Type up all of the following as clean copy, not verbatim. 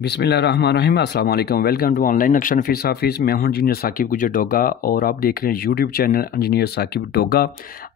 बिस्मिल्लाहिर्रहमानिर्रहीम अस्सलाम वालेकुम। वेलकम टू ऑनलाइन नक्शा नफीस ऑफिस। मैं हूं इंजीनियर साकिब गुजर डोगा और आप देख रहे हैं YouTube channel engineer Saqib Doga.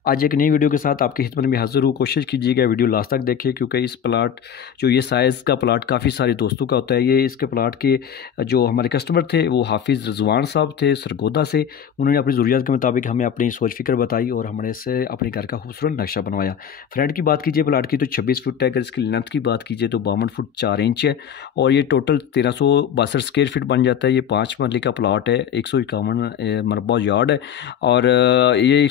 आज एक नई वीडियो के साथ आपकी खिदमत में हाजिर हूँ। कोशिश कीजिएगा वीडियो लास्ट तक देखिए, क्योंकि इस प्लाट जो ये साइज़ का प्लाट काफ़ी सारे दोस्तों का होता है। ये इसके प्लाट के जो हमारे कस्टमर थे वो हाफिज़ रिजवान साहब थे सरगोदा से। उन्होंने अपनी ज़रूरियात के मुताबिक हमें अपनी सोच फ़िक्र बताई और हमने से अपने घर का खूबसूरत नक्शा बनवाया। फ्रंट की बात कीजिए प्लाट की तो 26 फुट है। अगर इसकी लेंथ की बात कीजिए तो 52 फुट 4 इंच है और ये टोटल 1362 स्क्वायर फीट बन जाता है। ये 5 मरले का प्लाट है, 151 मरबा यार्ड है और ये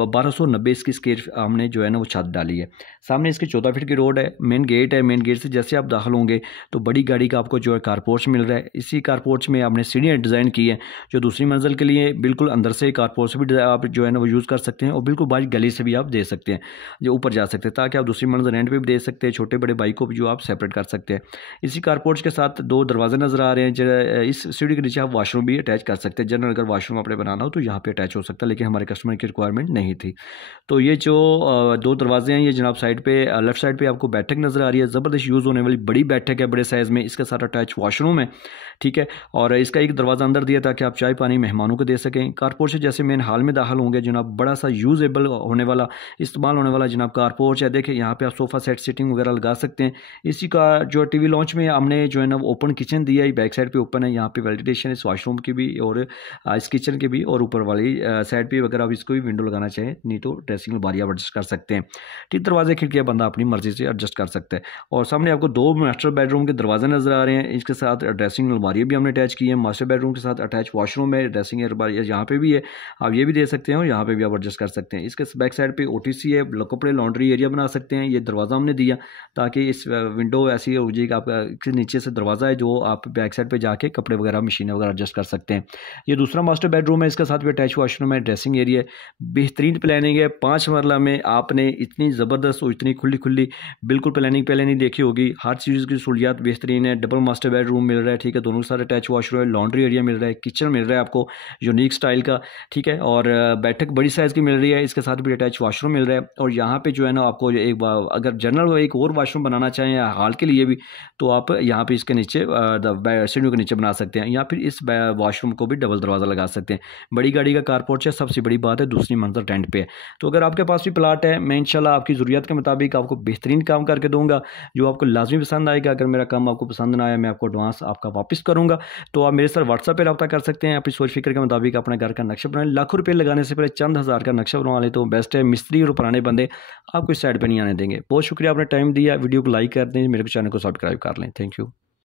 1290 इसकी स्क्वायर हमने जो है ना वो छत डाली है। सामने इसके 14 फीट की रोड है, मेन गेट है। मेन गेट से जैसे आप दाखिल होंगे तो बड़ी गाड़ी का आपको जो है कारपोर्च मिल रहा है। इसी कारपोर्च में आपने सीढ़ियाँ डिज़ाइन की है जो दूसरी मंजिल के लिए बिल्कुल अंदर से कारपोर्च भी आप जो है ना वो यूज़ कर सकते हैं और बिल्कुल बाहर गली से भी आप दे सकते हैं, जो ऊपर जा सकते हैं, ताकि आप दूसरी मंजिल रेंट पे भी दे सकते हैं। छोटे बड़े बाइक को भी जो आप सेपरेट कर सकते हैं। इसी कारपोर्च के साथ 2 दरवाजे नज़र आ रहे हैं। इस सीढ़ी के नीचे आप वॉशरूम भी अटैच कर सकते हैं। जनरल अगर वॉशरूम आपने बनाना हो तो यहाँ पे अटैच हो सकता है, लेकिन हमारे कस्टमर की रिक्वायरमेंट नहीं थी। तो ये जो 2 दरवाजे हैं, ये जनाब साइड पे लेफ्ट साइड पे आपको बैठक नज़र आ रही है। ज़बरदस्त यूज़ होने वाली बड़ी बैठक है, बड़े साइज़ में। इसके साथ अटैच वॉशरूम है, ठीक है। और इसका एक दरवाज़ा अंदर दिया ताकि आप चाय पानी मेहमानों को दे सकें। कारपोर्च से जैसे मेन हाल में दाखिल होंगे जनाब, बड़ा सा यूजेबल होने वाला, इस्तेमाल होने वाला जनाब कारपोर्च है। देखिए यहाँ पे आप सोफ़ा सेट सीटिंग वगैरह लगा सकते हैं। इसी का जो टीवी लॉन्च में हमने जो है ना ओपन किचन दिया है, बैक साइड पे ओपन है। यहाँ पे वेंटिलेशन इस वॉशरूम की भी और इस किचन के भी, और ऊपर वाली साइड पे अगर आप इसको भी विंडो लगाना चाहें, नहीं तो ड्रेसिंग बारी आप एडजस्ट कर सकते हैं। ठीक, दरवाजे खिड़कियाँ बंदा अपनी मर्जी से एडजस्ट कर सकता है। और सामने आपको 2 मास्टर बेडरूम के दरवाजे नजर आ रहे हैं। इसके साथ ड्रेसिंग अलमारी भी हमने अटैच की है। मास्टर बेडरूम के साथ अटैच वॉशरूम है, ड्रेसिंग अलमारी यहाँ पे भी है, आप ये भी दे सकते हैं और यहाँ पे भी आप एडजस्ट कर सकते हैं। इसके बैक साइड पे OTC है, कपड़े लॉन्ड्री एरिया बना सकते हैं। ये दरवाज़ा हमने दिया ताकि इस विंडो ऐसी हो जाएगी, आपका नीचे से दरवाज़ा है जो आप बैक साइड पे जाके कपड़े वगैरह मशीनें वगैरह एडजस्ट कर सकते हैं। ये दूसरा मास्टर बेडरूम है, इसके साथ भी अटैच वॉशरूम है, ड्रेसिंग एरिया है। बेहतरीन प्लानिंग है। 5 मरला में आपने इतनी ज़बरदस्त और इतनी खुली खुली बिल्कुल प्लानिंग पहले नहीं देखी होगी। हर चीज़ की सहूलियात बेहतरीन है। डबल मास्टर बेडरूम मिल रहा है, ठीक है, दोनों के साथ अटैच वॉशरूम है, लॉन्ड्री एरिया मिल रहा है, किचन मिल रहा है आपको यूनिक स्टाइल का, ठीक है। और बैठक बड़ी साइज़ की मिल रही है, इसके साथ भी अटैच वॉशरूम मिल रहा है। और यहाँ पे जो है ना आपको एक अगर जनरल एक और वॉशरूम बनाना चाहें या हाल के लिए भी, तो आप यहाँ पे इसके नीचे सीढ़ियों के नीचे बना सकते हैं, या फिर इस वॉशरूम को भी डबल दरवाज़ा लगा सकते हैं। बड़ी गाड़ी का कारपोर्च है, सबसे बड़ी बात है दूसरी मंजिल रेंट पे है। तो अगर आपके पास भी प्लाट है, मैं इंशाल्लाह आपकी ज़रूरियात के मुताबिक आपको बेहतरीन काम करके दूंगा, जो आपको लाजमी पसंद आएगा। अगर मेरा काम आपको पसंद ना आया, मैं आपको एडवांस आपका वापस करूँगा। तो आप मेरे साथ व्हाट्सएप पर रब्ता कर सकते हैं। अपनी सोच फिक्र के मुताबिक अपने घर का नक्शा बनाए। लाखों रुपये लगाने से पहले चंद हज़ार का नक्शा बनवा ले तो बेस्ट है। मिस्त्री और पुराने बंदे आपको इस साइड पर नहीं आने देंगे। बहुत शुक्रिया, आपने टाइम दिया। वीडियो को लाइक कर दें, मेरे चैनल को सब्सक्राइब कर लें। Thank you.